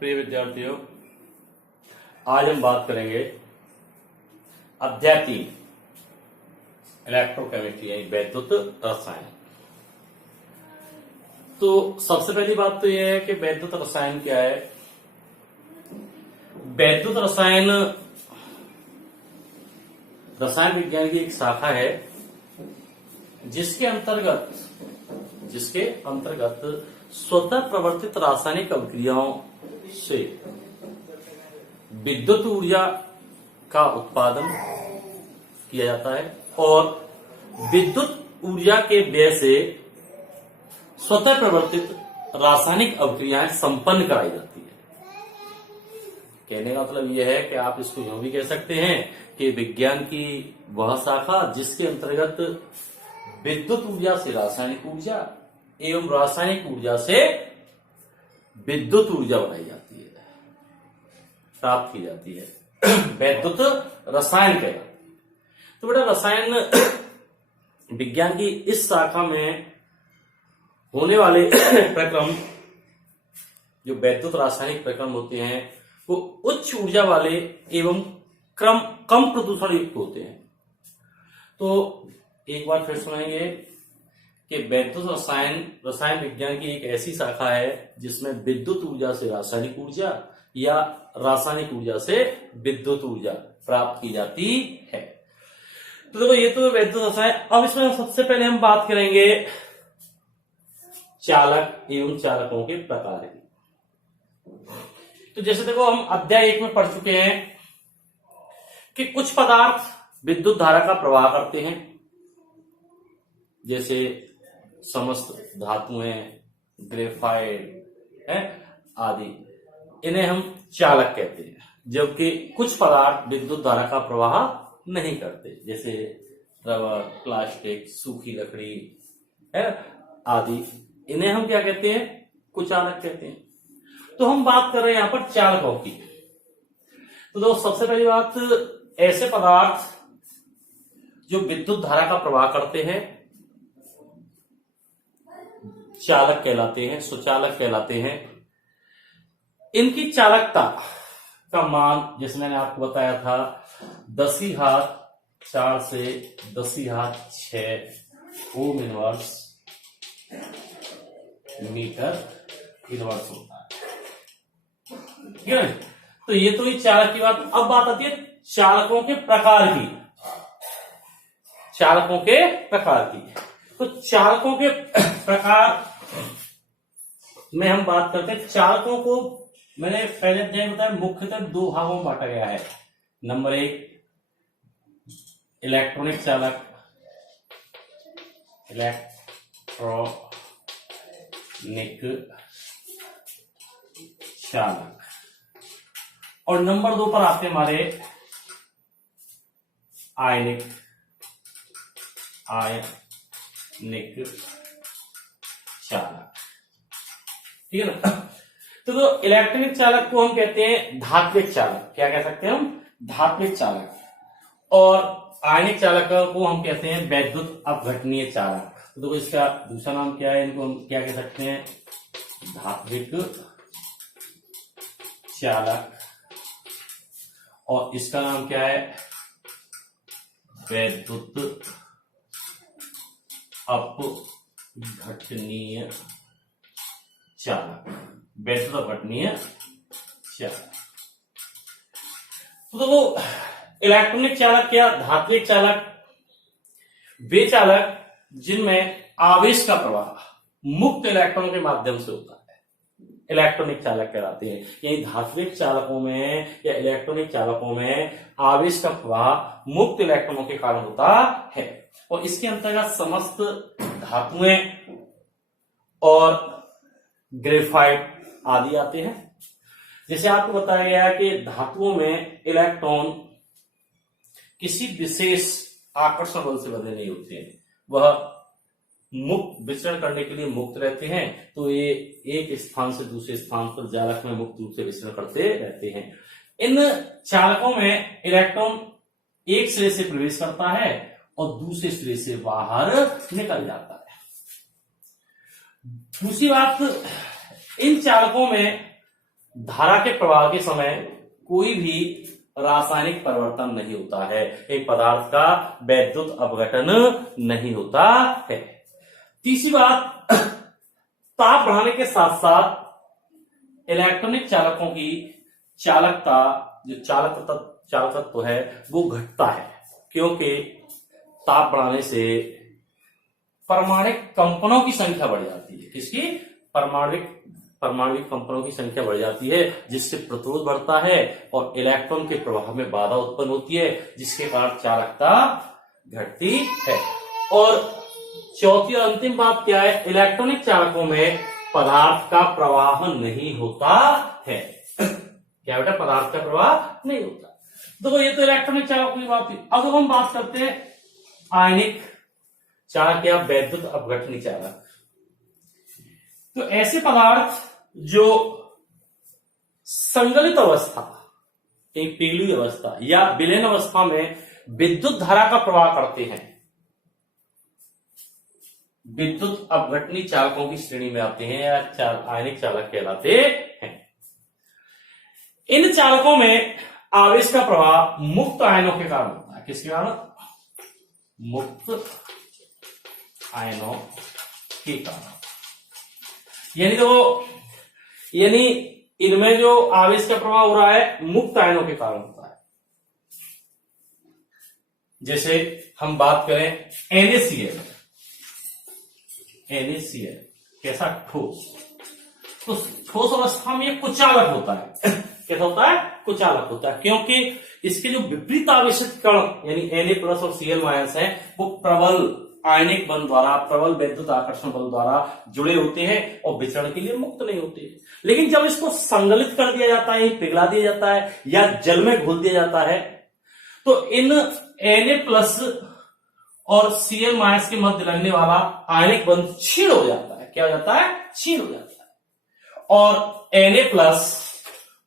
प्रिय विद्यार्थियों, आज हम बात करेंगे अध्याय 3 इलेक्ट्रोकेमिस्ट्री यानी वैद्युत रसायन। तो सबसे पहली बात तो यह है कि वैद्युत रसायन क्या है। वैद्युत रसायन रसायन विज्ञान की एक शाखा है जिसके अंतर्गत स्वतः प्रवर्तित रासायनिक अभिक्रियाओं से विद्युत ऊर्जा का उत्पादन किया जाता है और विद्युत ऊर्जा के व्यय से स्वतः प्रवर्तित रासायनिक अभिक्रियाएं संपन्न कराई जाती है। कहने का मतलब यह है कि आप इसको यूं भी कह सकते हैं कि विज्ञान की वह शाखा जिसके अंतर्गत विद्युत ऊर्जा से रासायनिक ऊर्जा एवं रासायनिक ऊर्जा से विद्युत ऊर्जा बनाई जाती है, प्राप्त की जाती है, वैद्युत रसायन कहलाती है। तो बेटा रसायन विज्ञान की इस शाखा में होने वाले प्रक्रम जो वैद्युत रासायनिक प्रक्रम होते हैं वो उच्च ऊर्जा वाले एवं कम प्रदूषण युक्त होते हैं। तो एक बार फिर सुनाएंगे कि वैद्युत रसायन विज्ञान की एक ऐसी शाखा है जिसमें विद्युत ऊर्जा से रासायनिक ऊर्जा या रासायनिक ऊर्जा से विद्युत ऊर्जा प्राप्त की जाती है। तो देखो ये तो वैद्युत रसायन। अब इसमें सबसे पहले हम बात करेंगे चालक एवं चालकों के प्रकार की। तो जैसे देखो हम अध्याय 1 में पढ़ चुके हैं कि कुछ पदार्थ विद्युत धारा का प्रवाह करते हैं, जैसे समस्त धातुएं, ग्रेफाइट है आदि, इन्हें हम चालक कहते हैं। जबकि कुछ पदार्थ विद्युत धारा का प्रवाह नहीं करते, जैसे रबर, प्लास्टिक, सूखी लकड़ी है आदि, इन्हें हम क्या कहते हैं? कुचालक कहते हैं। तो हम बात कर रहे हैं यहां पर चालकों की। तो दोस्तों सबसे पहली बात, ऐसे पदार्थ जो विद्युत धारा का प्रवाह करते हैं चालक कहलाते हैं, सुचालक कहलाते हैं। इनकी चालकता का मान जैसे मैंने आपको बताया था 10⁴ से 10⁶ ओम इनवर्स मीटर इनवर्स होता है, ठीक है। तो ये तो ही चालक की बात। अब बात आती है चालकों के प्रकार की। चालकों के प्रकार की, तो चालकों के प्रकार में हम बात करते हैं। चालकों को मैंने पहले अध्याय बताया मुख्यतः 2 भागों में बांटा गया है। नंबर 1 इलेक्ट्रॉनिक चालक, और नंबर 2 पर आते हैं हमारे आयनिक चालक, ठीक है ना। तो इलेक्ट्रॉनिक चालक को हम कहते हैं धात्विक चालक। क्या कह सकते हैं हम? धात्विक चालक। और आयनिक चालक को हम कहते हैं वैद्युत अपघटनीय चालक। तो देखो इसका दूसरा नाम क्या है? इनको हम क्या कह सकते हैं? धात्विक चालक। और इसका नाम क्या है? वैद्युत अपघटनीय चालक। वैद्युत अपघटनीय चालक। तो देखो इलेक्ट्रॉनिक चालक या धात्विक चालक वे चालक जिनमें आवेश का प्रवाह मुक्त इलेक्ट्रॉन के माध्यम से होता है, इलेक्ट्रॉनिक चालक कहलाते हैं। यानी धात्विक चालकों में या इलेक्ट्रॉनिक चालकों में आवेश का प्रवाह मुक्त इलेक्ट्रॉनों के कारण होता है। और इसके अंतर्गत समस्त धातुएं और ग्रेफाइट आदि आते हैं। जैसे आपको बताया गया है कि धातुओं में इलेक्ट्रॉन किसी विशेष आकर्षण बल से बंधे नहीं होते हैं, वह मुक्त विचरण करने के लिए मुक्त रहते हैं। तो ये एक स्थान से दूसरे स्थान पर जालक में मुक्त रूप से विचरण करते रहते हैं। इन चालकों में इलेक्ट्रॉन एक सिरे से प्रवेश करता है और दूसरे सिरे से बाहर निकल जाता है। दूसरी बात, इन चालकों में धारा के प्रवाह के समय कोई भी रासायनिक परिवर्तन नहीं होता है, एक पदार्थ का वैद्युत अपघटन नहीं होता है। तीसरी बात, ताप बढ़ाने के साथ साथ इलेक्ट्रॉनिक चालकों की चालकता, जो चालकत्व है वो घटता है, क्योंकि ताप बढ़ाने से परमाणुक कंपनों की संख्या बढ़ जाती है। किसकी? परमाणुक कंपनों की संख्या बढ़ जाती है, जिससे प्रतिरोध बढ़ता है और इलेक्ट्रॉन के प्रवाह में बाधा उत्पन्न होती है, जिसके कारण चालकता घटती है। और चौथी और अंतिम बात क्या है? इलेक्ट्रॉनिक चालकों में पदार्थ का प्रवाह नहीं होता है। क्या बेटा? पदार्थ का प्रवाह नहीं होता। देखो ये तो इलेक्ट्रॉनिक चालकों की बात थी। अब हम बात करते हैं आयनिक चालक या वैद्युत अपघटनी चालक। तो ऐसे पदार्थ जो संगलित अवस्था, एक पीली अवस्था या विलीन अवस्था में विद्युत धारा का प्रवाह करते हैं, विद्युत अपघटनी चालकों की श्रेणी में आते हैं या आयनिक चालक कहलाते हैं। इन चालकों में आवेश का प्रवाह मुक्त आयनों के कारण होता है। किसके कारण? मुक्त आयनों के कारण। यानी इनमें जो आवेश का प्रवाह हो रहा है मुक्त आयनों के कारण होता है। जैसे हम बात करें NaCl, कैसा? ठोस। तो ठोस अवस्था में ये कुचालक होता है। कैसा होता है? कुचालक होता है, क्योंकि इसके जो विपरीत आवेशित कण यानी Na+ और Cl- है वो प्रबल आयनिक बल द्वारा, प्रबल वैद्युत आकर्षण बल द्वारा जुड़े होते हैं और विचरण के लिए मुक्त नहीं होते। लेकिन जब इसको संगलित कर दिया जाता है, पिघला दिया जाता है या जल में घोल दिया जाता है, तो इन Na+ और Cl- के मध्य लगने वाला आयनिक बंध क्षीण हो जाता है। क्या हो जाता है? क्षीण हो जाता है। और Na+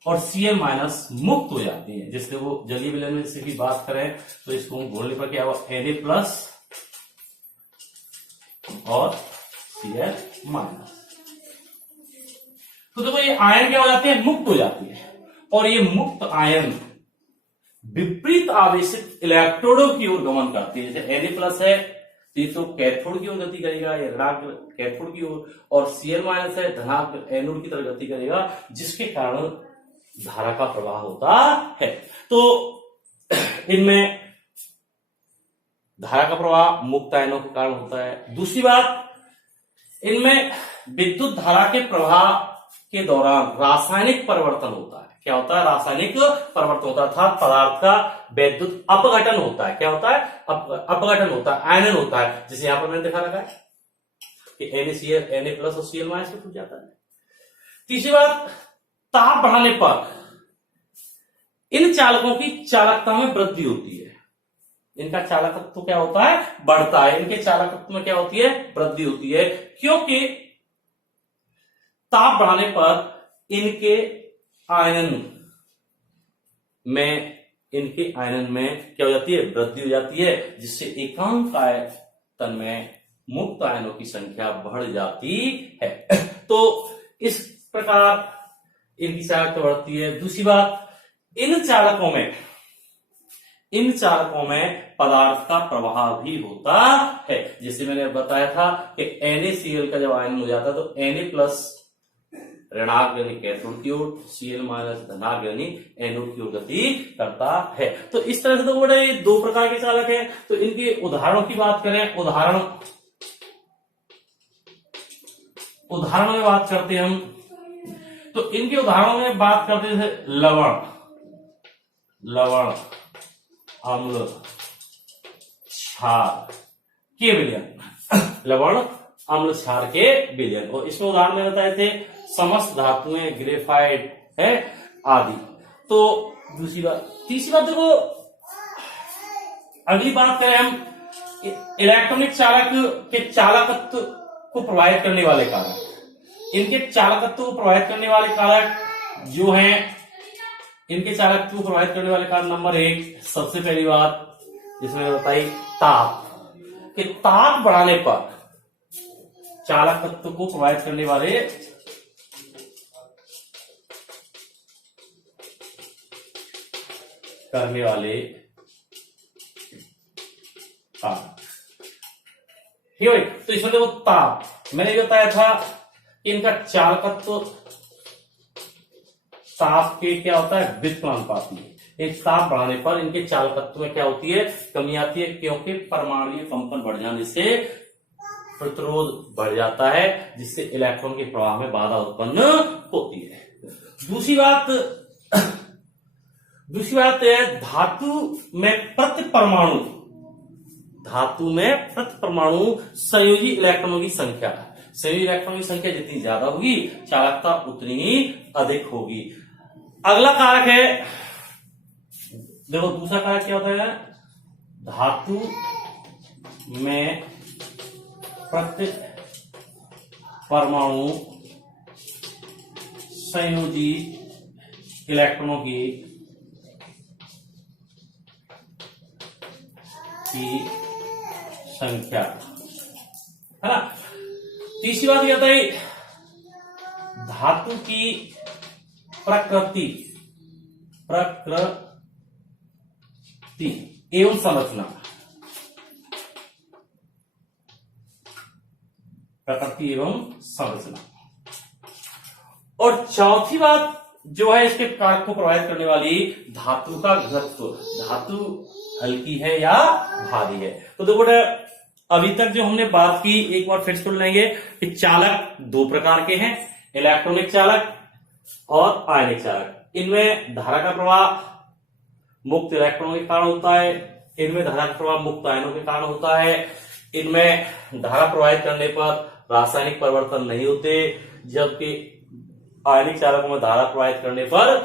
और Cl- मुक्त हो जाती है। जिससे वो जलीय विलयन से भी बात करें तो इसको हम घोलने पर क्या हुआ? Na+ और Cl-। तो देखो ये आयन क्या हो जाते हैं? मुक्त हो जाती है। और ये मुक्त आयन विपरीत आवेशित इलेक्ट्रोडों की ओर गमन करती है। जैसे Na+ है तो कैथोड की ओर गति करेगा, या ऋणात्मक कैथोड की ओर, और Cl- है धनात्मक एनोड की तरफ गति करेगा, जिसके कारण धारा का प्रवाह होता है। तो इनमें धारा का प्रवाह मुक्त आयनों के कारण होता है। दूसरी बात, इनमें विद्युत धारा के प्रवाह के दौरान रासायनिक परिवर्तन होता है। क्या होता है? रासायनिक परिवर्तन होता है, अर्थात पदार्थ का वैद्युत अपघटन होता है। क्या होता है? अपघटन होता है, आयनन होता है। जैसे यहां पर मैंने दिखा रखा है कि Na+ और Cl- टूट जाता है। तीसरी बात, ताप बढ़ाने पर इन चालकों की चालकता में वृद्धि होती है। इनका चालकत्व क्या होता है? बढ़ता है। इनके चालकत्व में क्या होती है? वृद्धि होती है, क्योंकि ताप बढ़ाने पर इनके आयनन में क्या हो जाती है? वृद्धि हो जाती है, जिससे एकांक आयतन में मुक्त आयनों की संख्या बढ़ जाती है। तो इस प्रकार इनकी चालकता बढ़ती है। दूसरी बात, इन चालकों में पदार्थ का प्रवाह भी होता है। जैसे मैंने बताया था कि NaCl का जब आयन हो जाता है तो Na+ ऋणात्मक यानी कैथोड की ओर, Cl- धनात्मक यानी एनोड की ओर गति करता है। तो इस तरह से तो बड़े दो प्रकार के चालक हैं। तो इनके उदाहरणों की बात करें, उदाहरण में बात करते हैं हम, तो इनके उदाहरणों में बात करते हैं लवण, अम्ल, क्षार के विलयन। लवण, अम्ल, क्षार के विलयन। और इसमें उदाहरण में बताए थे समस्त धातुएं, ग्रेफाइट है आदि। तो दूसरी बात। तीसरी बात देखो, अगली बात करें हम इलेक्ट्रॉनिक चालक के चालकत्व को प्रभावित करने वाले कारक। इनके चालकत्व को प्रभावित करने वाले कारक जो हैं, इनके चालकत्व को प्रभावित करने वाले कारक नंबर 1, सबसे पहली बात जिसमें बताई ताप। कि ताप बढ़ाने पर चालकत्व को प्रभावित करने वाले करने वाले ताप। ठीक है, तो इसमें देखो ताप मैंने ये बताया था कि इनका चालकत्व ताप के क्या होता है, व्युत्क्रमानुपाती है। एक ताप बढ़ाने पर इनके चालकत्व में क्या होती है, कमी आती है, क्योंकि परमाणुीय कंपन बढ़ जाने से प्रतिरोध बढ़ जाता है, जिससे इलेक्ट्रॉन के प्रवाह में बाधा उत्पन्न होती है। दूसरी बात है धातु में प्रति परमाणु संयोजी इलेक्ट्रॉनों की संख्या। संयोजी इलेक्ट्रॉनों की संख्या जितनी ज्यादा होगी चालकता उतनी ही अधिक होगी। अगला कारक है, देखो दूसरा कारक क्या होता है, धातु में प्रति परमाणु संयोजी इलेक्ट्रॉनों की संख्या, है ना। तीसरी बात क्या है, धातु की प्रकृति एवं संरचना। प्रकृति एवं संरचना। और चौथी बात जो है इसके कारक को प्रभावित करने वाली, धातु का घनत्व, धातु हल्की है या भारी है। तो देखो अभी तक जो हमने बात की एक बार फिर सुन लेंगे कि चालक दो प्रकार के हैं, इलेक्ट्रॉनिक चालक और आयनिक चालक। इनमें धारा का प्रवाह मुक्त इलेक्ट्रॉनों के कारण होता है, इनमें धारा का प्रवाह मुक्त आयनों के कारण होता है। इनमें धारा प्रवाहित करने पर रासायनिक परिवर्तन नहीं होते, जबकि आयनिक चालकों में धारा प्रवाहित करने पर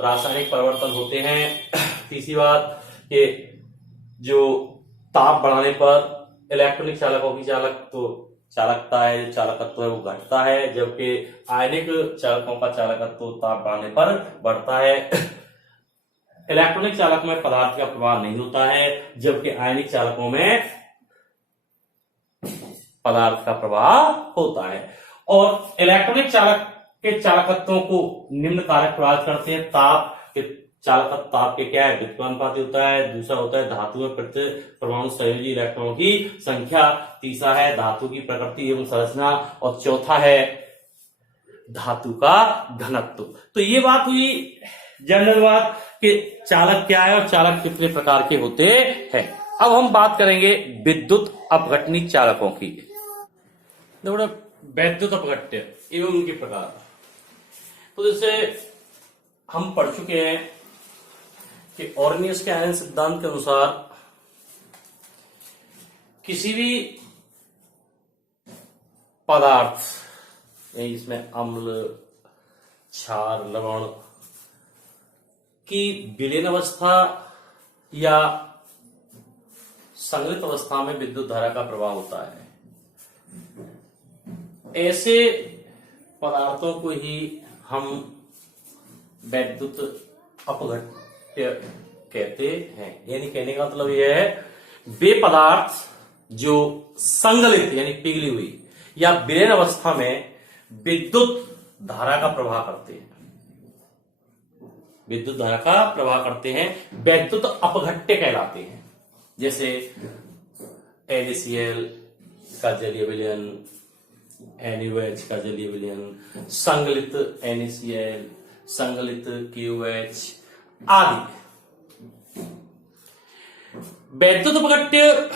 रासायनिक परिवर्तन होते हैं। तीसरी बात कि जो ताप बढ़ाने पर इलेक्ट्रॉनिक चालकों की चालकता है, जो चालकत्व है वो घटता है, जबकि आयनिक चालकों का चालकत्व ताप बढ़ाने पर बढ़ता है। इलेक्ट्रॉनिक चालक में पदार्थ का प्रवाह नहीं होता है, जबकि आयनिक चालकों में पदार्थ का प्रवाह होता है। और इलेक्ट्रॉनिक चालक के चालकत्वों को निम्न कारक प्रभावित करते हैं। ताप के चालकत्व ताप के क्या है, व्युत्क्रमानुपाती होता है। दूसरा होता है धातु में प्रति परमाणु संयोजी इलेक्ट्रॉनों की संख्या। तीसरा है धातु की प्रकृति एवं संरचना। और चौथा है धातु का घनत्व। तो ये बात हुई जनरल बात कि चालक क्या है और चालक कितने प्रकार के होते हैं। अब हम बात करेंगे विद्युत अपघटनी चालकों की। देखो वैद्युत अपघट्य एवं उनके प्रकार। तो जैसे हम पढ़ चुके हैं कि ऑर्नियस के आयन सिद्धांत के अनुसार किसी भी पदार्थ, इसमें अम्ल, क्षार, लवण की विलीन अवस्था या संगलित अवस्था में विद्युत धारा का प्रवाह होता है। ऐसे पदार्थों को ही हम वैद्युत अपघट्य कहते हैं। यानी कहने का मतलब यह है, वे पदार्थ जो संगलित यानी पिघली हुई या विलीन अवस्था में विद्युत धारा का प्रवाह करते हैं, विद्युत धारा का प्रवाह करते हैं, वैद्युत अपघट्य कहलाते हैं। जैसे NaCl का जलीय विलयन, NaOH का जलीय विलयन, संगलित NaCl, संगलित KOH आदि। वैद्युत अपघट्य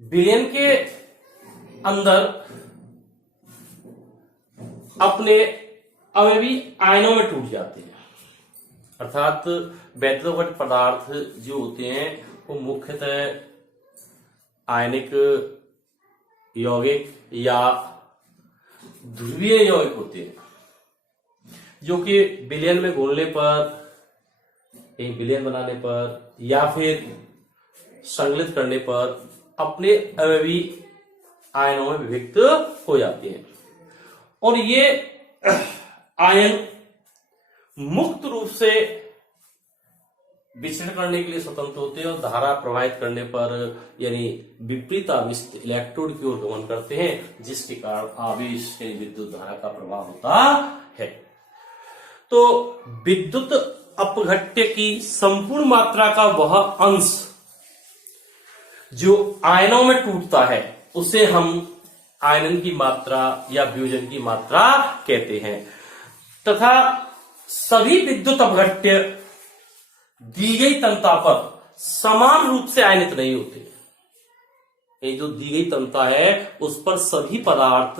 विलयन के अंदर अपने अवयवी आयनों में टूट जाते हैं। अर्थात वैद्युत अपघट्य पदार्थ जो होते हैं वो मुख्यतः आयनिक यौगिक या ध्रुवीय यौगिक होते हैं, जो कि विलयन में घोलने पर, एक विलयन बनाने पर या फिर संगलित करने पर अपने अवयवी आयनों में विभक्त हो जाते हैं। और ये आयन मुक्त रूप से विचरण करने के लिए स्वतंत्र होते हैं और धारा प्रवाहित करने पर यानी विपरीत आवेश इलेक्ट्रोड की ओर गमन करते हैं, जिसके कारण आवेश यानी विद्युत धारा का प्रवाह होता है। तो विद्युत अपघट्य की संपूर्ण मात्रा का वह अंश जो आयनों में टूटता है उसे हम आयनन की मात्रा या वियोजन की मात्रा कहते हैं। तथा सभी विद्युत अपघट्य दी गई तन्यता पर समान रूप से आयनित नहीं होते। ये जो दी गई तन्यता है उस पर सभी पदार्थ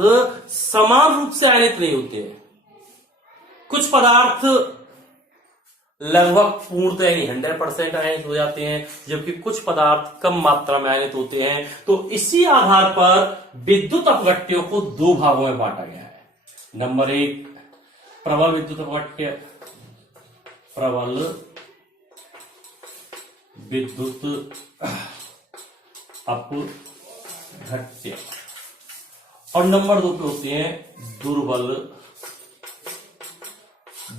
समान रूप से आयनित नहीं होते हैं। कुछ पदार्थ लगभग पूर्णतः यानी 100% आयनित हो जाते हैं, जबकि कुछ पदार्थ कम मात्रा में आयनित होते हैं। तो इसी आधार पर विद्युत अपघट्यों को दो भागों में बांटा गया है। नंबर 1 प्रबल विद्युत अपघट्य, प्रबल विद्युत अपघट्य, और नंबर 2 पे होते हैं दुर्बल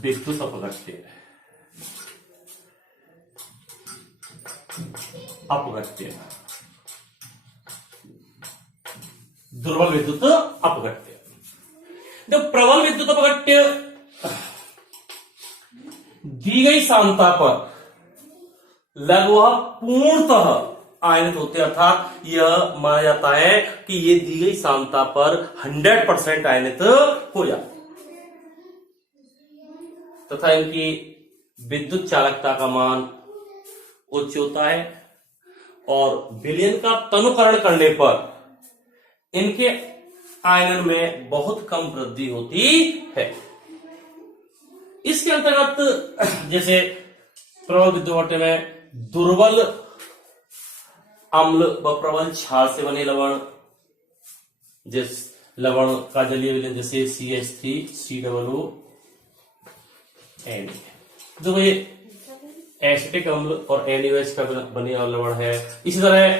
विद्युत अपघट्य। दुर्बल विद्युत अपघट्य। जब प्रबल विद्युत अपघट्य दी गई सांद्रता पर लगभग पूर्णतः आयनित होते, अर्थात यह माना जाता है कि ये दी गई सांद्रता पर 100% आयनित हो जाते तथा इनकी विद्युत चालकता का मान उच्च होता है और विलयन का तनुकरण करने पर इनके आयनन में बहुत कम वृद्धि होती है। इसके अंतर्गत जैसे प्रबल विद्युत अपघट्य में दुर्बल अम्ल व प्रबल क्षार से बने लवण, जिस लवण का जलीय विलयन जैसे CH3COO Na, जो ये एसिटिक अम्ल और NaOH का बने हुआ लवण है। इसी तरह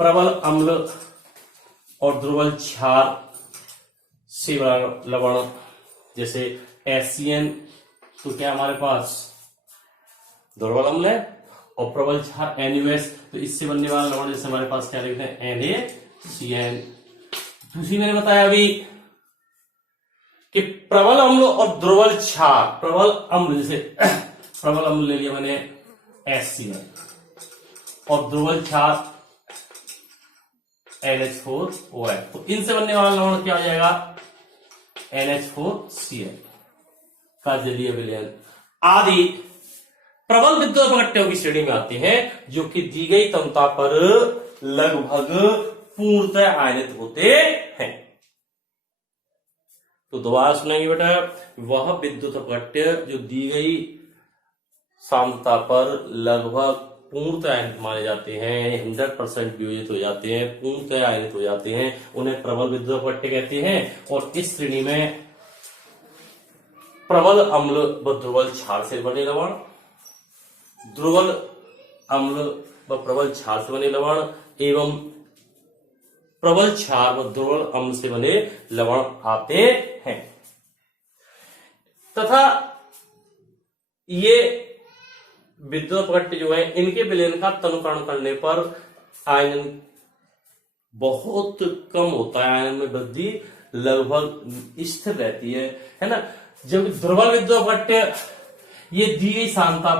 प्रबल अम्ल और दुर्बल क्षार से बना लवण जैसे HCN, तो क्या हमारे पास दुर्बल अम्ल है, और प्रबल क्षार NaOH, तो इससे बनने वाला लवण जैसे हमारे पास क्या लिखते हैं NaCN। दूसरी मैंने बताया अभी कि प्रबल अम्ल और दुर्बल क्षार, प्रबल अम्ल जैसे प्रबल अम्ल ले लिया मैंने HCl और दुर्बल क्षार NH4OH, तो इनसे बनने वाला लवण क्या हो जाएगा NH4Cl का जलीय विलयन आदि प्रबल विद्युत अपघट्यों की श्रेणी में आते हैं, जो कि दी गई तन्यता पर लगभग पूर्णतः आयनित होते हैं। तो दोबारा सुनाएंगे बेटा, वह विद्युत अपघट्य जो दी गई सांद्रता पर लगभग पूर्णतः आयनित माने जाते हैं, 100% वियोजित हो जाते हैं, पूर्णतः आयनित हो जाते हैं, उन्हें प्रबल विद्युत अपघट्य कहते हैं। और इस श्रेणी में प्रबल अम्ल व दुर्बल क्षार से बने लवण, दुर्बल अम्ल व प्रबल क्षार से बने लवण एवं प्रबल क्षार व दुर्बल अम्ल से बने लवण आते हैं। तथा ये विद्युत अपघट्य जो है इनके विलयन का तनुकरण करने पर आयनन बहुत कम होता है, आयनन में वृद्धि लगभग स्थिर रहती है ना। जब दुर्बल विद्युत अपघट्य ये दी गई सांद्रता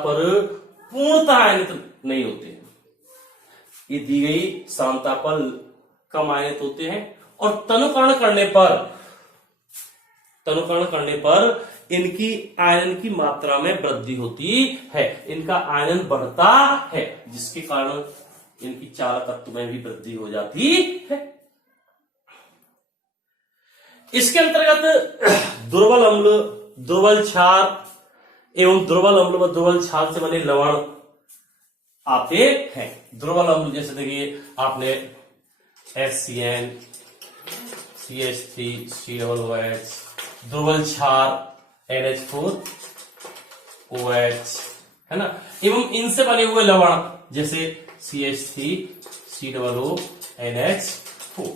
पर पूर्णतः आयनित नहीं होते हैं, ये दी गई सांद्रता पर कम आयनित होते हैं और तनुकरण करने पर इनकी आयनन की मात्रा में वृद्धि होती है, इनका आयनन बढ़ता है, जिसके कारण इनकी चालकत्व में भी वृद्धि हो जाती है। इसके अंतर्गत दुर्बल अम्ल, दुर्बल क्षार एवं दुर्बल अम्ल व दुर्बल क्षार से बने लवण आते हैं। दुर्बल अम्ल जैसे देखिए आपने HCN, CH3COOH, दुर्बल क्षार NH4OH है ना, एवं इनसे बने हुए लवण जैसे CH3COO NH4,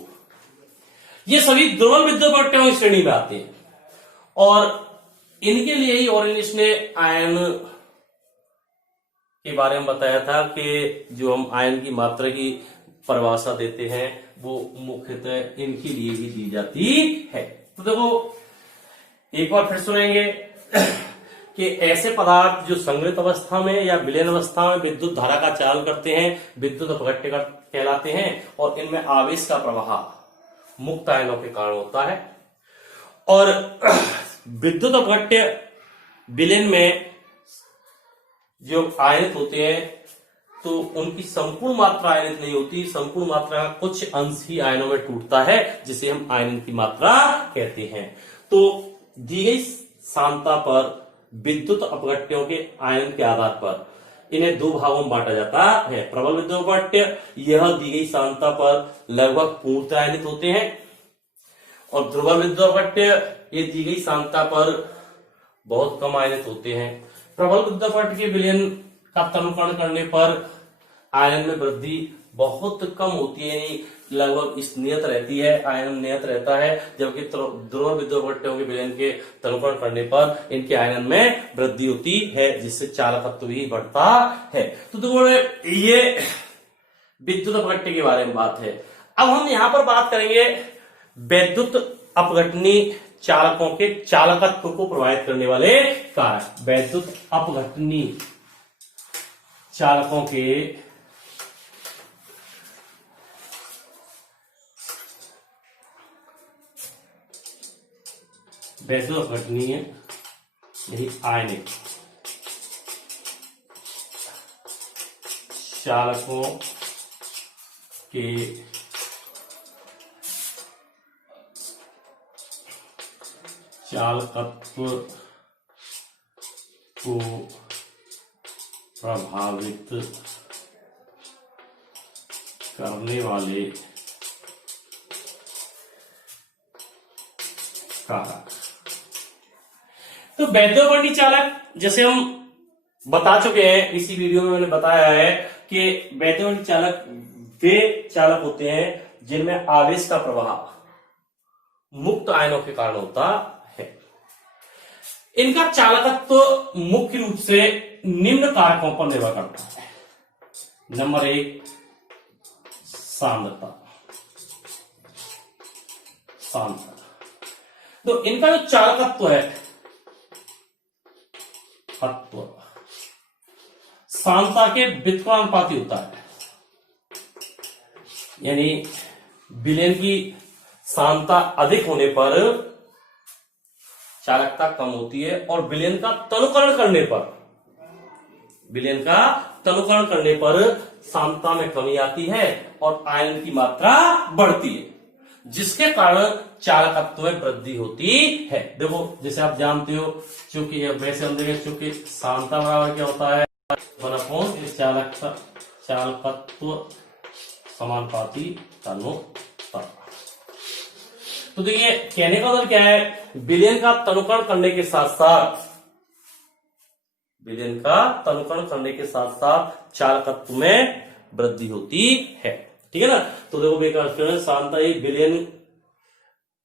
ये सभी दुर्बल विद्युत अपघट्यों की श्रेणी में आते हैं। और इनके लिए ही ओरेनिस ने आयन के बारे में बताया था कि जो हम आयन की मात्रा की परिभाषा देते हैं वो मुख्यतः इनके लिए ही दी जाती है। तो देखो एक बार फिर सुनेंगे। कि ऐसे पदार्थ जो संग्रहित अवस्था में या विलयन अवस्था में विद्युत धारा का चालन करते हैं विद्युत अपघट्य कहलाते हैं, और इनमें आवेश का प्रवाह मुक्त आयनों के कारण होता है। और विद्युत अपघट्य विलयन में जो आयनित होते हैं तो उनकी संपूर्ण मात्रा आयनित नहीं होती, संपूर्ण मात्रा का कुछ अंश ही आयनों में टूटता है, जिसे हम आयनन की मात्रा कहते हैं। तो दी गई सांद्रता पर विद्युत अपघट्यों के आयनन के आधार पर इन्हें दो भागों में बांटा जाता है। प्रबल विद्युत अपघट्य यह दी गई सांद्रता पर लगभग पूर्णतः आयनित होते हैं, और दुर्बल विद्युत अपघट्य ये दी गई सांद्रता पर बहुत कम आयनित होते हैं। प्रबल विद्युत अपघट्य के विलयन का तनुकरण करने पर आयन में वृद्धि बहुत कम होती है, यानी लगभग इस नियत रहती है, आयन नियत रहता है, जबकि दुर्बल विद्युत अपघट्यों के विलयन के तनुकरण करने पर इनके आयन में वृद्धि होती है, जिससे चालकत्व भी बढ़ता है। तो देखो ये विद्युत अपघट्य के बारे में बात है। अब हम यहां पर बात करेंगे वैद्युत अपघटनी चालकों के चालकत्व को प्रभावित करने वाले कारक। वैद्युत अपघटनी चालकों के वैद्युत अपघटनीय यही आयनिक चालकों के चालकत्व को प्रभावित करने वाले कारक। तो वैद्युत अपघटनी चालक जैसे हम बता चुके हैं, इसी वीडियो में मैंने बताया है कि वैद्युत अपघटनी चालक वे चालक होते हैं जिनमें आवेश का प्रवाह मुक्त आयनों के कारण होता है। इनका चालकत्व मुख्य रूप से निम्न कारकों पर निर्भर करता है। नंबर 1 सांद्रता। तो इनका जो चालकत्व है सांद्रता के व्युत्क्रमानुपाती होता है, यानी विलयन की सांद्रता अधिक होने पर चालकता कम होती है, और विलयन का तनुकरण करने पर सांद्रता में कमी आती है और आयन की मात्रा बढ़ती है, जिसके कारण चालकत्व में वृद्धि होती है। देखो जैसे आप जानते हो, चूंकि वैसे हम देखें, चूंकि सांद्रता बराबर क्या होता है 1/, चालकत्व समानुपाती तनुपात। तो देखिए कहने का मतलब क्या है, विलयन का तनुकरण करने के साथ साथ चालकत्व में वृद्धि होती है। ठीक है ना। तो देखो बेकार सांद्रता, विलयन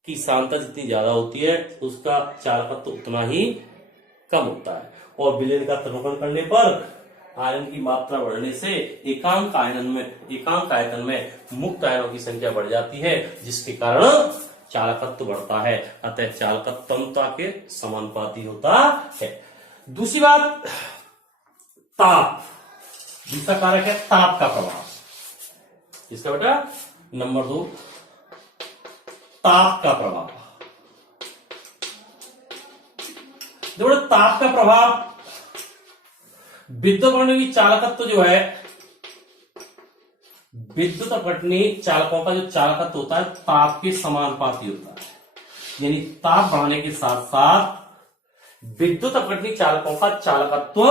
की सांद्रता जितनी ज्यादा होती है उसका चालकत्व उतना ही कम होता है, और विलयन का तनुकरण करने पर आयन की मात्रा बढ़ने से एकांक आयतन में मुक्त आयनों की संख्या बढ़ जाती है, जिसके कारण चालकत्व बढ़ता है। अतः चालकत्वता के समानुपाती होता है। दूसरी बात ताप। दूसरा कारक है ताप का प्रभाव। इसका बेटा नंबर 2 ताप का प्रभाव। देखो ताप का प्रभाव, विद्युत अपघटनी की चालकत्व जो है, विद्युत अपघटनी चालकों का जो चालकत्व होता है ताप के समानुपाती होता है, यानी ताप बढ़ने के साथ साथ विद्युत अपघटनी चालकों का चालकत्व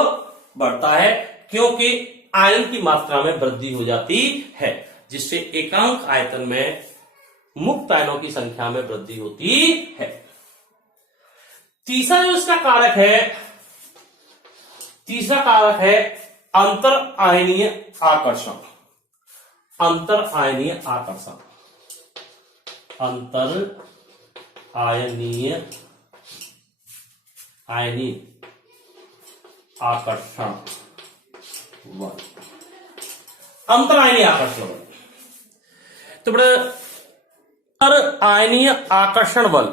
बढ़ता है, क्योंकि आयन की मात्रा में वृद्धि हो जाती है, जिससे एकांक आयतन में मुक्त आयनों की संख्या में वृद्धि होती है। तीसरा जो इसका कारक है अंतर आयनीय आकर्षण। अंतर आयनीय आकर्षण बल। अंतर आयनीय आकर्षण बल। तो बड़े अंतर आयनीय आकर्षण बल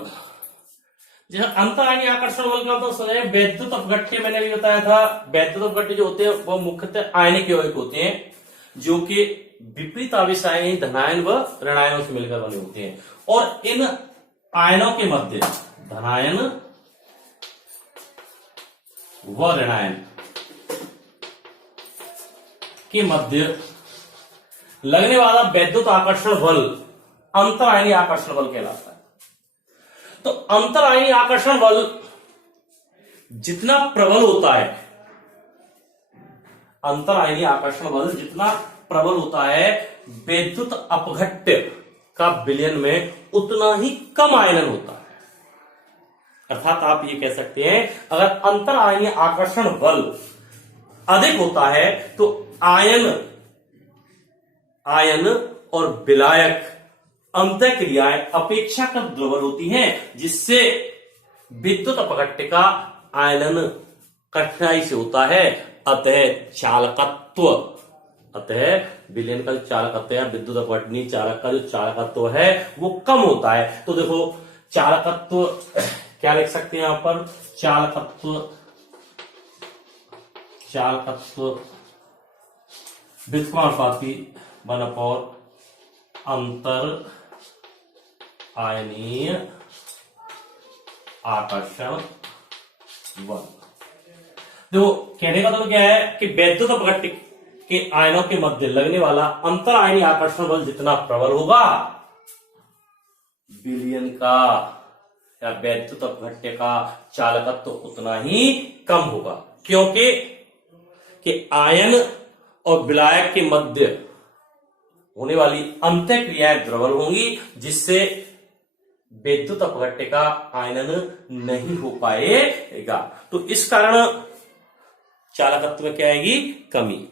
जहां अंतरायनी आकर्षण बल का तो समझे वैद्युत अपघट्य, मैंने अभी बताया था वैद्युत अपघट्य जो होते हैं वो मुख्यतः आयनिक यौगिक होते हैं जो कि विपरीत आवेश आयन धनायन व ऋणायनों से मिलकर बने होते हैं। और इन आयनों के मध्य धनायन व ऋणायन के मध्य लगने वाला वैद्युत आकर्षण बल अंतरायनी आकर्षण बल कहलाता है। तो अंतरायनी आकर्षण बल जितना प्रबल होता है, अंतरायनी आकर्षण बल जितना प्रबल होता है वैद्युत अपघट्य का विलयन में उतना ही कम आयनन होता है। अर्थात आप ये कह सकते हैं अगर अंतरायनी आकर्षण बल अधिक होता है तो आयन और विलायक अंतः क्रियाएं अपेक्षाकृत दुर्बल होती हैं, जिससे विद्युत अपघट्य का आयनन कठिनाई से होता है। अतः विलयन का जो चालकत्व है, विद्युत अपघटनीय चालक का जो चालकत्व है वो कम होता है। तो देखो चालकत्व क्या लिख सकते हैं यहां पर, चालकत्व व्युत्क्रमानुपाती 1/, अंतर आयनीय आकर्षण बल। देखो कहने का तो क्या है कि वैद्युत अपघट्य के आयनों के मध्य लगने वाला अंतर आयनीय आकर्षण बल जितना प्रबल होगा विलयन का या वैद्युत अपघट्य का चालकत्व उतना ही कम होगा, क्योंकि कि आयन और विलायक के मध्य होने वाली अंतः क्रियाएं प्रबल होंगी, जिससे विद्युत अपघट्य का आयनन नहीं हो पाएगा। तो इस कारण चालकत्व में क्या आएगी, कमी।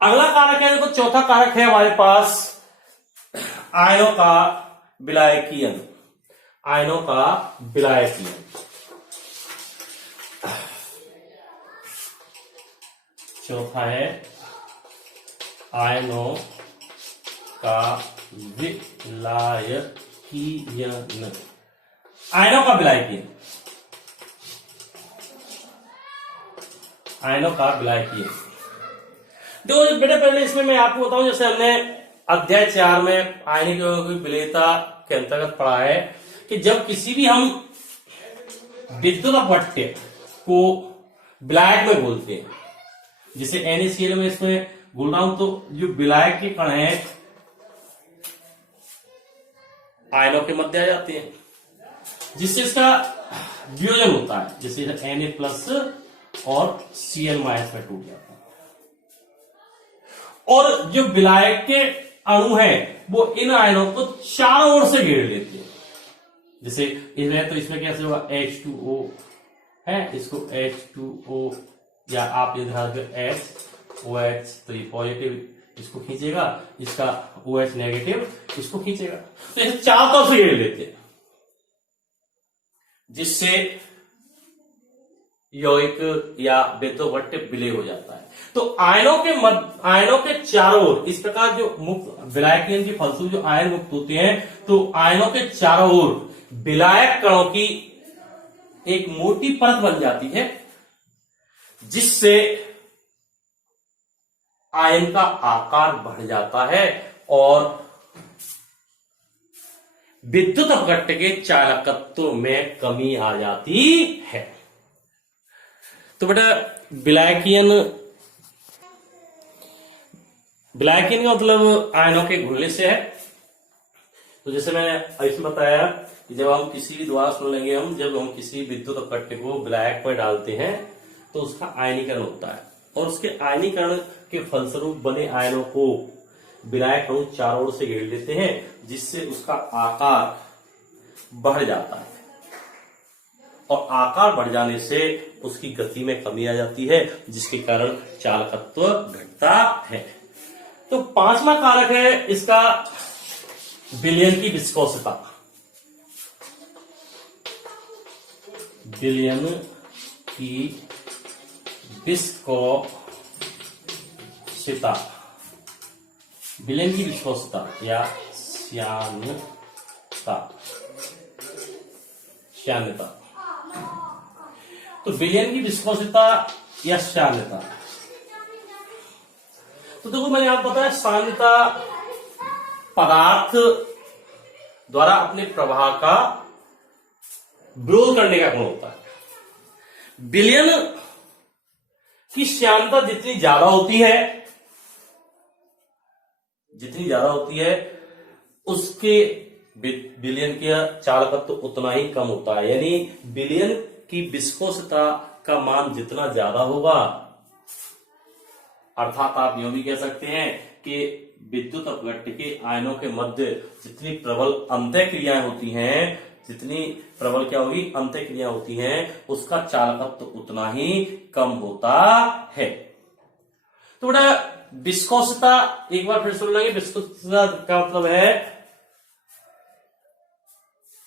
अगला कारक है, देखो चौथा कारक है हमारे पास आयनों का विलायकीयन। आयनों का विलायकीयन चौथा है आयनों का विलायकीयन। आयनों का विलायकीयन, आयनों का विलायकीयन। देखो बेटा पहले इसमें मैं आपको बताऊं, जैसे हमने अध्याय 4 में आयनिक यौगिकों की विलेयता के अंतर्गत पढ़ा है कि जब किसी भी हम विद्युत अपघट्य को विलायक में बोलते हैं, जिसे NaCl में इसमें बोल रहा हूं, तो जो विलायक के कण हैं आयनों के मध्य आ जाते हैं, जिससे इसका वियोजन होता है, जैसे Na+ और Cl- में टूट जाता है। और जो विलायक के अणु हैं वो इन आयनों को चारों ओर से घेर लेते हैं। जैसे इसमें तो इसमें कैसे होगा, H2O है, इसको H2O या आप इधर HOH, तो ये पॉजिटिव इसको खींचेगा, इसका OH नेगेटिव इसको खींचेगा, तो इसे चारों तरफ से घेर लेते हैं, जिससे यौगिक या विद्युत अपघट्य विलय हो जाता है। तो आयनों के चारों ओर इस प्रकार जो मुक्त विलायकीयन के फलस्वरूप जो आयन मुक्त होते हैं, तो आयनों के चारों ओर विलायक कणों की एक मोटी परत बन जाती है, जिससे आयन का आकार बढ़ जाता है और विद्युत अपघट्य के चालकत्व में कमी आ जाती है। तो बेटा विलायकीयन का मतलब आयनों के घुलने से है। तो जैसे मैंने ऐसे बताया कि जब हम किसी भी द्वारा सुन लेंगे, जब हम किसी विद्युत अपघट्य को विलायक पर डालते हैं तो उसका आयनीकरण होता है, और उसके आयनीकरण के फलस्वरूप बने आयनों को विलायक अणु चारों ओर से घेर लेते हैं, जिससे उसका आकार बढ़ जाता है, और आकार बढ़ जाने से उसकी गति में कमी आ जाती है, जिसके कारण चालकत्व घटता है। तो पांचवा कारक है इसका विलयन की विस्कोसिता। विलयन की विस्कोसिता, विलयन की विस्कोसिता या श्यानता। तो विलयन की विस्कोसिता या श्यानता, तो देखो मैंने आपको बताया श्यानता पदार्थ द्वारा अपने प्रवाह का विरोध करने का गुण होता है। विलयन की श्यानता जितनी ज्यादा होती है उसके विलयन का चालकत्व उतना ही कम होता है। यानी विलयन की विस्कोसिता का मान जितना ज्यादा होगा, अर्थात आप यूं भी कह सकते हैं कि विद्युत अपघट्य के आयनों के मध्य जितनी प्रबल अंतःक्रियाएं होती हैं, जितनी प्रबल क्या होगी अंतःक्रियाएं होती हैं, उसका चालकत्व उतना ही कम होता है। तो बेटा विस्कोसिता एक बार फिर सुन लेंगे। विस्कोसिता का मतलब है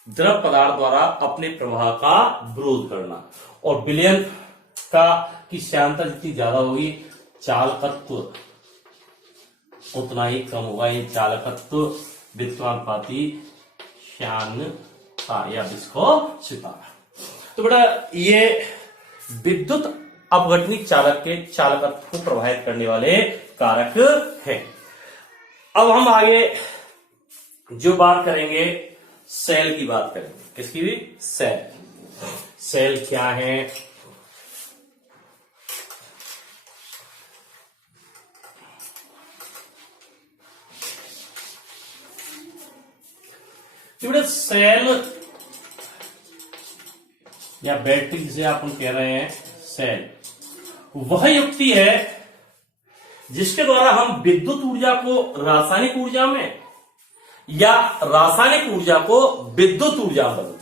द्रव पदार्थ द्वारा अपने प्रवाह का विरोध करना, और विलयन का की श्यानता जितनी ज्यादा होगी, चालकत्व उतना ही कम होगा। ये चालकत्व विद्युतानुपाती श्यानता या विस्कोसिता। तो बेटा ये विद्युत अपघटनिक चालक के चालकत्व को प्रभावित करने वाले कारक हैं। अब हम आगे जो बात करेंगे सेल की बात करेंगे। किसकी भी? सेल क्या है? सेल या बैटरी जिसे आप कह रहे हैं, सेल वह युक्ति है जिसके द्वारा हम विद्युत ऊर्जा को रासायनिक ऊर्जा में या रासायनिक ऊर्जा को विद्युत ऊर्जा में बदलते हैं।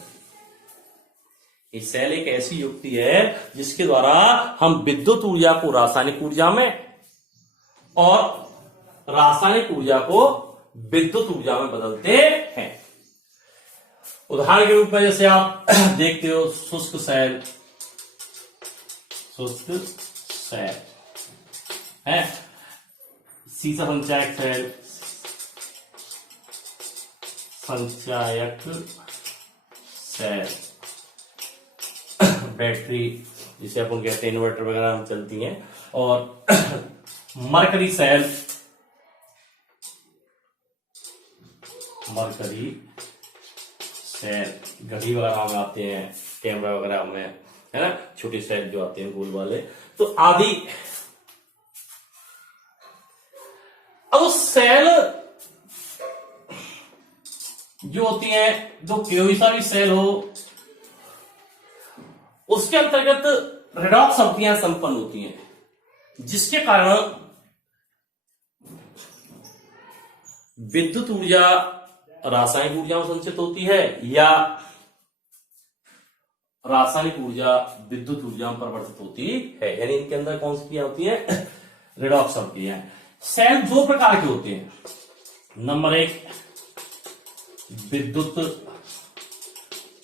ये सेल एक ऐसी युक्ति है जिसके द्वारा हम विद्युत ऊर्जा को रासायनिक ऊर्जा में और रासायनिक ऊर्जा को विद्युत ऊर्जा में बदलते हैं। उदाहरण के रूप में जैसे आप देखते हो शुष्क सेल है, सीसा संचायक सेल, बैटरी जिसे अपन कहते हैं इन्वर्टर वगैरह में चलती हैं, और मरकरी सेल, घड़ी वगैरह में आते हैं, कैमरा वगैरह में, है ना, छोटे सेल जो आते हैं गोल वाले, तो आदि। अब सेल जो होती है, जो कोई सा भी सेल हो, उसके अंतर्गत रेडॉक्स अवधियां संपन्न होती हैं, जिसके कारण विद्युत ऊर्जा रासायनिक ऊर्जा में संचित होती है या रासायनिक ऊर्जा विद्युत ऊर्जा में परिवर्तित होती है। यानी इनके अंदर कौन सी क्रिया होती है? रेडॉक्स अवधियां। सेल दो प्रकार के होते हैं। नंबर एक, विद्युत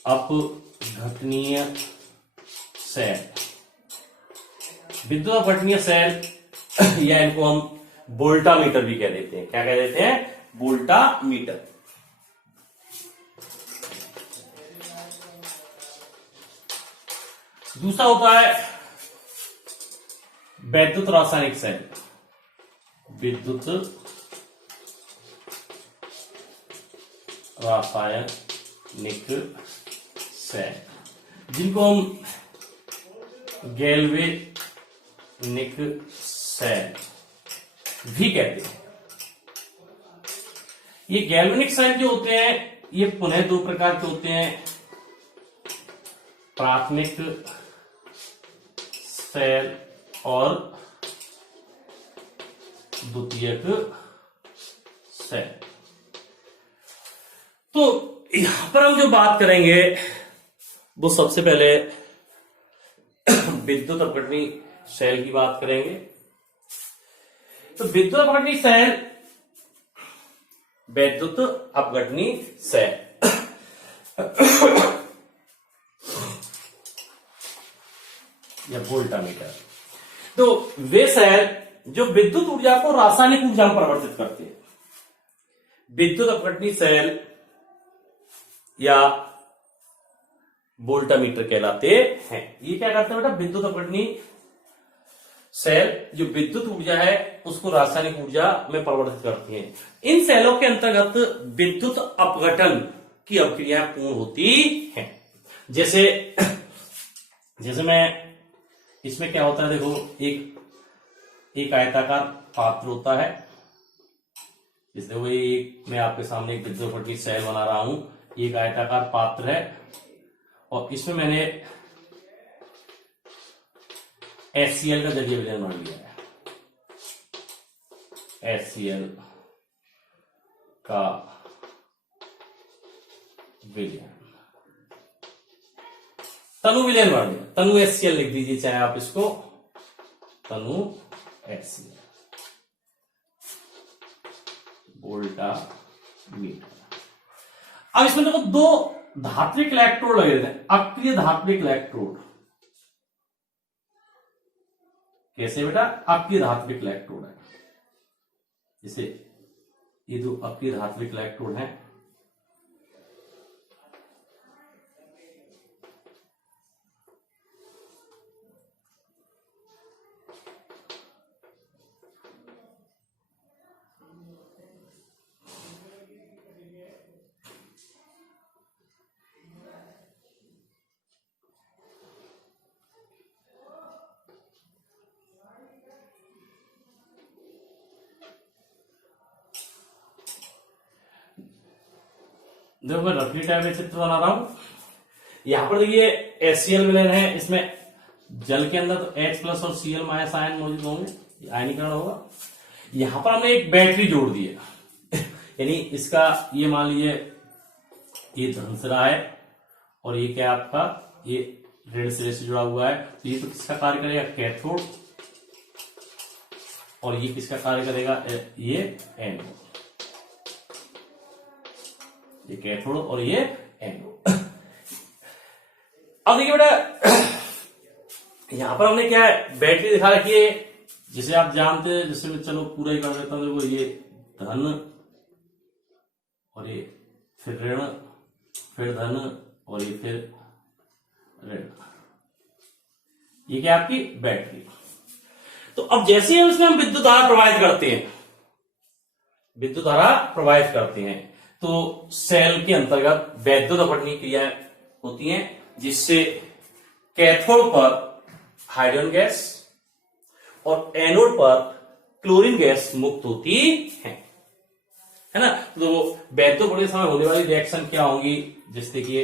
अपघटनीय सेल। विद्युत अपघटनीय सेल या इनको हम वोल्टामीटर भी कह देते हैं। क्या कह देते हैं? वोल्टामीटर। दूसरा होता है वैद्युत रासायनिक सेल। विद्युत रासायनिक सेल, जिनको हम गैल्वेनिक सेल भी कहते हैं। ये गैल्वेनिक सेल जो होते हैं, ये पुनः दो प्रकार के होते हैं। प्राथमिक सेल और द्वितीयक सेल। तो यहां पर हम जो बात करेंगे वो सबसे पहले विद्युत अपघटनी सेल की बात करेंगे। तो विद्युत अपघटनी सेल, वैद्युत अपघटनी सेल या वोल्टामीटर, तो वे सेल जो विद्युत ऊर्जा को रासायनिक ऊर्जा में परिवर्तित करते हैं। विद्युत अपघटनी सेल या वोल्टामीटर कहलाते हैं। ये क्या करते हैं बेटा, विद्युत अपघटनी सेल जो विद्युत ऊर्जा है उसको रासायनिक ऊर्जा में परिवर्तित करती हैं। इन सेलों के अंतर्गत विद्युत अपघटन की अभिक्रिया पूर्ण होती हैं। जैसे मैं इसमें क्या होता है, देखो एक आयताकार पात्र होता है, इसलिए वही मैं आपके सामने एक विद्युत अपघटनी सेल बना रहा हूं। एक आयताकार पात्र है और इसमें मैंने HCl का जलीय विलयन मान लिया है। HCl का विलयन, तनु विलयन मान लिया, तनु HCl लिख दीजिए, चाहे आप इसको तनु HCl वोल्टामीटर। अब इसमें देखो दो धात्विक इलेक्ट्रोड लगे थे, अक्रिय धात्विक इलेक्ट्रोड। कैसे बेटा, अक्रिय धात्विक इलेक्ट्रोड है, जैसे ये दो अक्रिय धात्विक इलेक्ट्रोड हैं। देखो मैं रफली टाइप में चित्र बना रहा हूं। यहां पर देखिए HCl विलयन है, इसमें जल के अंदर तो H प्लस और Cl माइनस आयन मौजूद होंगे, आयनीकरण होगा। यहां पर हमने एक बैटरी जोड़ दी है यानी इसका ये मान लीजिए ये धन सिरा है और ये क्या आपका ये ऋण सिरे से जुड़ा हुआ है। तो ये तो किसका कार्य करेगा, कैथोड, और ये किसका कार्य करेगा, ये एनोड। ये कैथोड और ये एनोड। अब देखिए बेटा यहां पर हमने क्या है, बैटरी दिखा रखी है, जिसे आप जानते हैं, जिसे मैं चलो पूरा ही कर देता हूं। देखो ये धन और ये फिर ऋण, फिर धन और ये फिर ऋण, ये क्या आपकी बैटरी। तो अब जैसे ही उसमें हम विद्युत धारा प्रवाहित करते हैं, विद्युत धारा प्रवाहित करते हैं, तो सेल के अंतर्गत वैद्युत अपघटनीय क्रियाएं होती हैं, जिससे कैथोड पर हाइड्रोजन गैस और एनोड पर क्लोरीन गैस मुक्त होती है ना। तो वैद्युत अपघटन समय होने वाली रिएक्शन क्या होंगी, जैसे कि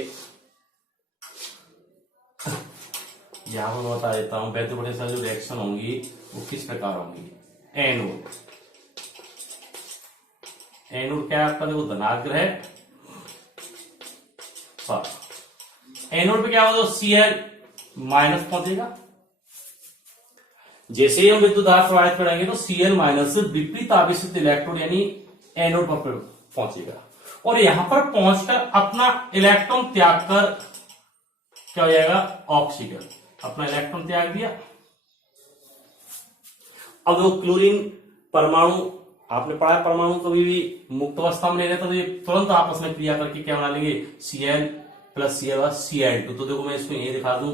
यहां पर बता देता हूं, वैद्युत अपघटन समय जो रिएक्शन होंगी वो किस प्रकार होंगी। एनोड, एनोड क्या है आपका, देखो धनाग्र है, एनोड पे क्या होगा, Cl माइनस पहुंचेगा। जैसे ही हम विद्युत धारा प्रवाहित करेंगे तो Cl माइनस विपरीत आवेशित इलेक्ट्रॉन यानी एनोड पर पहुंचेगा और यहां पर पहुंचकर अपना इलेक्ट्रॉन त्याग कर क्या हो जाएगा, ऑक्सीजन, अपना इलेक्ट्रॉन त्याग दिया। अब वो क्लोरीन परमाणु, आपने पढ़ा है परमाणु कभी भी मुक्त अवस्था में नहीं रहता, तो ये तुरंत आपस में क्रिया करके क्या बना लेंगे, Cl प्लस Cl Cl2। तो देखो मैं इसको ये दिखा दूं,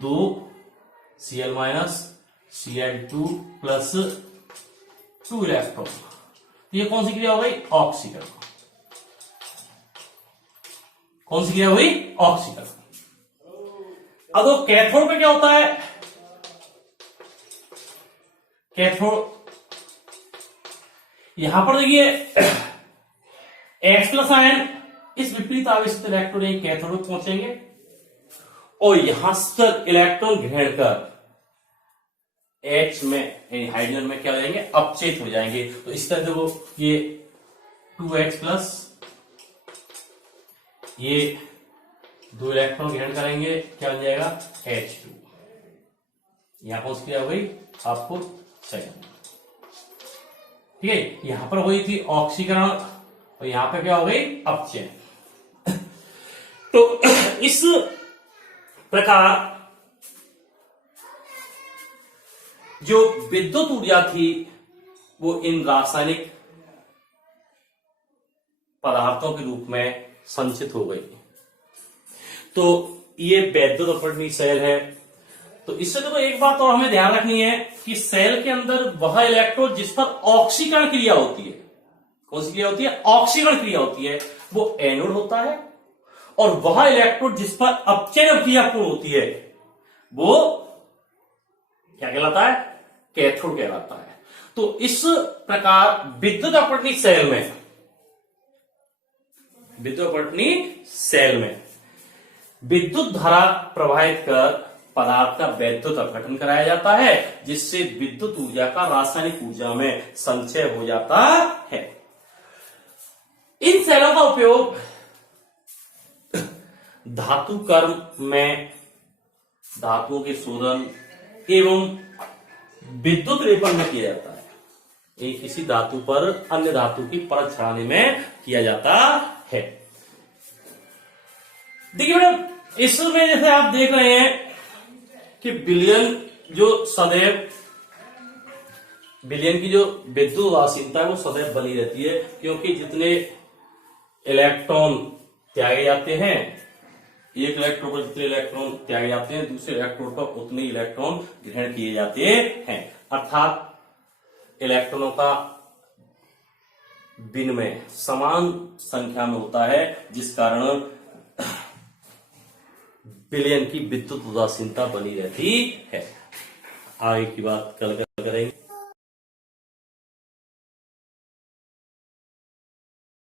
2 Cl minus Cl2 plus 2 electron. तो ये कौन सी क्रिया हो गई, ऑक्सीकरण। कौन सी क्रिया हुई, ऑक्सीकरण। अब कैथोड पे क्या होता है, कैथोड यहां पर देखिए X प्लस आयन इस विपरीत आवेशित इलेक्ट्रॉन कैथोड में पहुंचेंगे और यहां से इलेक्ट्रॉन ग्रहण कर H में हाइड्रोजन में क्या हो जाएंगे, अपचेत हो जाएंगे। तो इस तरह देखो ये 2H प्लस, ये 2 इलेक्ट्रॉन ग्रहण करेंगे, क्या बन जाएगा, H2। यहां पर क्या हो गई आपको सेकंड, ठीक है। यहां पर हुई थी ऑक्सीकरण और यहां पर क्या हो गई, अपचयन। तो इस प्रकार जो विद्युत ऊर्जा थी वो इन रासायनिक पदार्थों के रूप में संचित हो गई। तो ये वैद्युत अपवर्तनीय सेल है। तो इससे तो एक बात और हमें ध्यान रखनी है कि सेल के अंदर वह इलेक्ट्रोड जिस पर ऑक्सीकरण क्रिया होती है, कौन सी क्रिया होती है? ऑक्सीकरण क्रिया होती है, वो एनोड होता है। और वह इलेक्ट्रोड जिस पर अपचयन क्रिया पूर्ण होती है वो क्या कहलाता है? कैथोड कहलाता है। तो इस प्रकार विद्युत अपवर्तनीय सेल में विद्युत धारा प्रवाहित कर पदार्थ का वैद्युत अपघटन कराया जाता है, जिससे विद्युत ऊर्जा का रासायनिक ऊर्जा में संचय हो जाता है। इन सेलों का उपयोग धातु कर्म में धातुओं के शोधन एवं विद्युत लेपन में किया जाता है। एक किसी धातु पर अन्य धातु की परत चढ़ाने में किया जाता है। देखिए मैडम, इसमें जैसे आप देख रहे हैं कि विलयन की जो विद्युत उदासीनता है वो सदैव बनी रहती है, क्योंकि जितने इलेक्ट्रॉन त्यागे जाते हैं, एक इलेक्ट्रोड पर जितने इलेक्ट्रॉन त्यागे जाते हैं, दूसरे इलेक्ट्रोड पर उतने इलेक्ट्रॉन ग्रहण किए जाते हैं। अर्थात इलेक्ट्रॉनों का विनिमय समान संख्या में होता है, जिस कारण विलयन की विद्युत उदासीनता बनी रहती है। आगे की बात कल करेंगे।